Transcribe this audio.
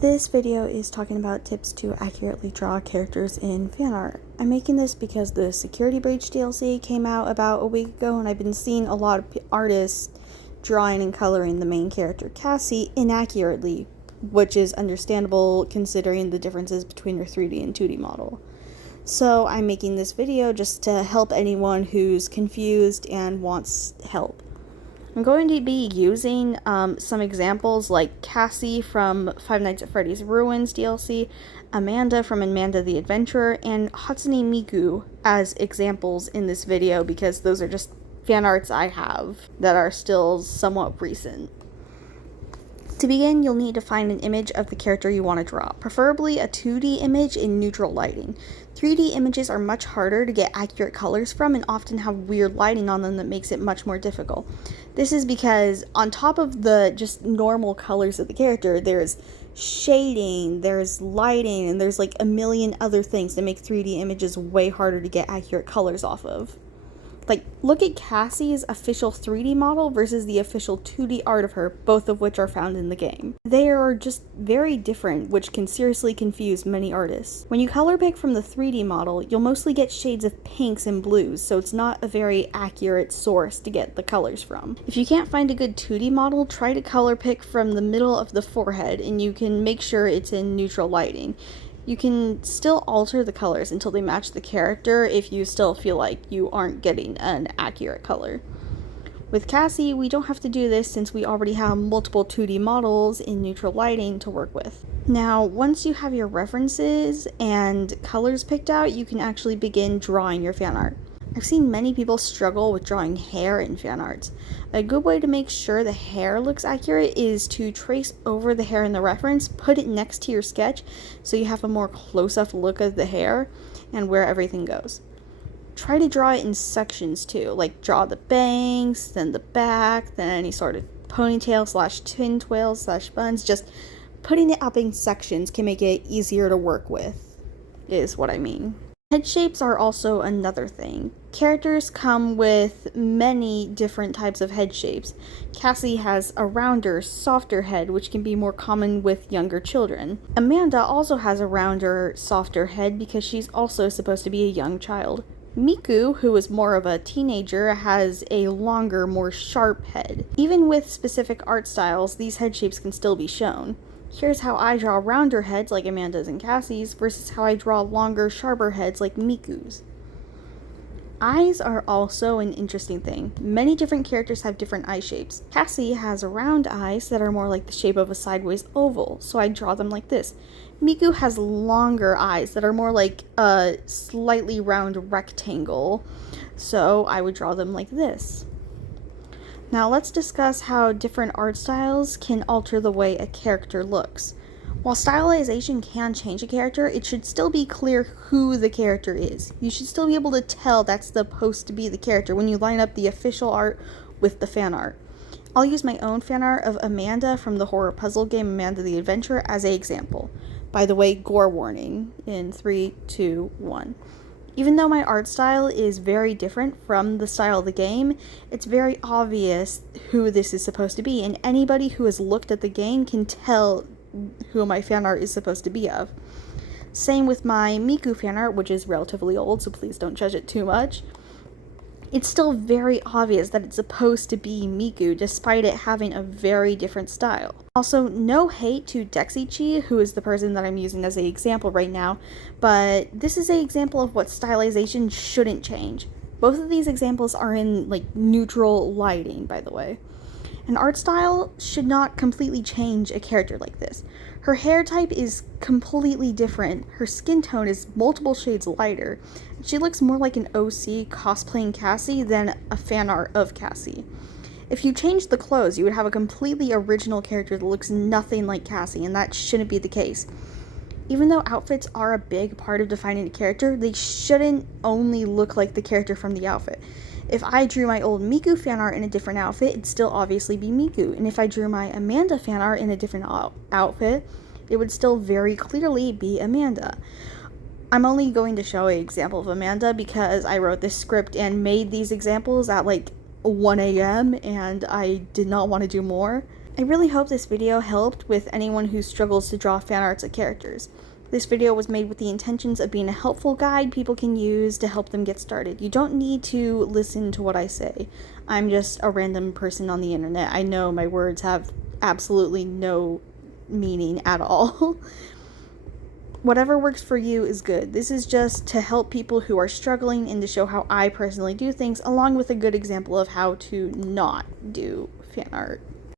This video is talking about tips to accurately draw characters in fan art. I'm making this because the Security Breach DLC came out about a week ago, and I've been seeing a lot of artists drawing and coloring the main character Cassie inaccurately, which is understandable considering the differences between her 3D and 2D model. So I'm making this video just to help anyone who's confused and wants help. I'm going to be using some examples like Cassie from Five Nights at Freddy's Ruins DLC, Amanda from Amanda the Adventurer, and Hatsune Miku as examples in this video because those are just fan arts I have that are still somewhat recent. To begin, you'll need to find an image of the character you want to draw, preferably a 2D image in neutral lighting. 3D images are much harder to get accurate colors from and often have weird lighting on them that makes it much more difficult. This is because on top of the just normal colors of the character, there's shading, there's lighting, and there's like a million other things that make 3D images way harder to get accurate colors off of. Like, look at Cassie's official 3D model versus the official 2D art of her, both of which are found in the game. They are just very different, which can seriously confuse many artists. When you color pick from the 3D model, you'll mostly get shades of pinks and blues, so it's not a very accurate source to get the colors from. If you can't find a good 2D model, try to color pick from the middle of the forehead, and you can make sure it's in neutral lighting. You can still alter the colors until they match the character if you still feel like you aren't getting an accurate color. With Cassie, we don't have to do this since we already have multiple 2D models in neutral lighting to work with. Now, once you have your references and colors picked out, you can actually begin drawing your fan art. I've seen many people struggle with drawing hair in fan arts. A good way to make sure the hair looks accurate is to trace over the hair in the reference, put it next to your sketch so you have a more close-up look of the hair and where everything goes. Try to draw it in sections too, like draw the bangs, then the back, then any sort of ponytail slash tin twirls slash buns. Just putting it up in sections can make it easier to work with, is what I mean. Head shapes are also another thing. Characters come with many different types of head shapes. Cassie has a rounder, softer head, which can be more common with younger children. Amanda also has a rounder, softer head because she's also supposed to be a young child. Miku, who is more of a teenager, has a longer, more sharp head. Even with specific art styles, these head shapes can still be shown. Here's how I draw rounder heads like Amanda's and Cassie's versus how I draw longer, sharper heads like Miku's. Eyes are also an interesting thing. Many different characters have different eye shapes. Cassie has round eyes that are more like the shape of a sideways oval, so I draw them like this. Miku has longer eyes that are more like a slightly round rectangle, so I would draw them like this. Now let's discuss how different art styles can alter the way a character looks. While stylization can change a character, it should still be clear who the character is. You should still be able to tell that's supposed to be the character when you line up the official art with the fan art. I'll use my own fan art of Amanda from the horror puzzle game Amanda the Adventurer as an example. By the way, gore warning in 3, 2, 1. Even though my art style is very different from the style of the game, it's very obvious who this is supposed to be, and anybody who has looked at the game can tell who my fan art is supposed to be of. Same with my Miku fan art, which is relatively old, so please don't judge it too much. It's still very obvious that it's supposed to be Miku, despite it having a very different style. Also, no hate to Dexichi, who is the person that I'm using as an example right now, but this is an example of what stylization shouldn't change. Both of these examples are in, neutral lighting, by the way. An art style should not completely change a character like this. Her hair type is completely different, her skin tone is multiple shades lighter, and she looks more like an OC cosplaying Cassie than a fan art of Cassie. If you changed the clothes, you would have a completely original character that looks nothing like Cassie, and that shouldn't be the case. Even though outfits are a big part of defining a character, they shouldn't only look like the character from the outfit. If I drew my old Miku fan art in a different outfit, it'd still obviously be Miku. And if I drew my Amanda fan art in a different outfit, it would still very clearly be Amanda. I'm only going to show an example of Amanda because I wrote this script and made these examples at 1 a.m. and I did not want to do more. I really hope this video helped with anyone who struggles to draw fan arts of characters. This video was made with the intentions of being a helpful guide people can use to help them get started. You don't need to listen to what I say. I'm just a random person on the internet. I know my words have absolutely no meaning at all. Whatever works for you is good. This is just to help people who are struggling and to show how I personally do things, along with a good example of how to not do fan art.